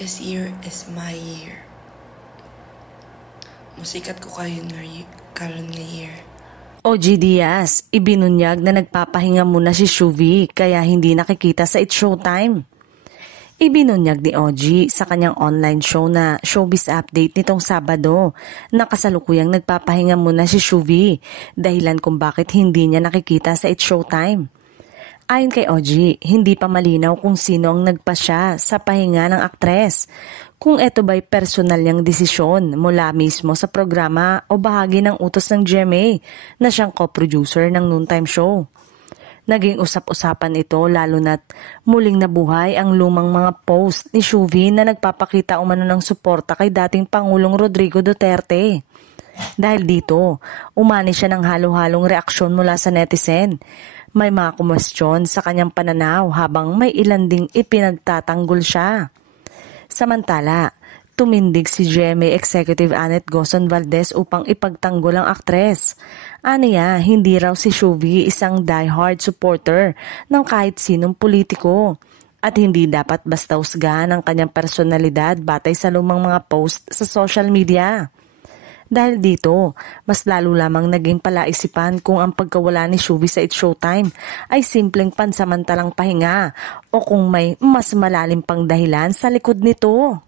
This year is my year. Musikat ko karon nga year. OG Diaz, ibinunyag na nagpapahinga muna si Shuvi kaya hindi nakikita sa It's Showtime. Ibinunyag ni OG sa kanyang online show na Showbiz Update nitong Sabado na kasalukuyang nagpapahinga muna si Shuvi dahilan kung bakit hindi niya nakikita sa It's Showtime. Ayon kay OG, hindi pa malinaw kung sino ang nagpasya sa pahinga ng aktres. Kung ito ba'y personal niyang desisyon mula mismo sa programa o bahagi ng utos ng GMA na siyang co-producer ng noontime show. Naging usap-usapan ito lalo na't muling nabuhay ang lumang mga post ni Shuvi na nagpapakita umano ng suporta kay dating Pangulong Rodrigo Duterte. Dahil dito, umani siya ng halo-halong reaksyon mula sa netizen. May mga kumwestiyon sa kanyang pananaw habang may ilan ding ipinagtatanggol siya. Samantala, tumindig si GMA Executive Annette Gozon Valdez upang ipagtanggol ang aktres. Aniya, hindi raw si Shuvi isang diehard supporter ng kahit sinong politiko at hindi dapat basta husgahan ang kanyang personalidad batay sa lumang mga post sa social media. Dahil dito, mas lalo lamang naging palaisipan kung ang pagkawala ni Shuvi sa It's Showtime ay simpleng pansamantalang pahinga o kung may mas malalim pang dahilan sa likod nito.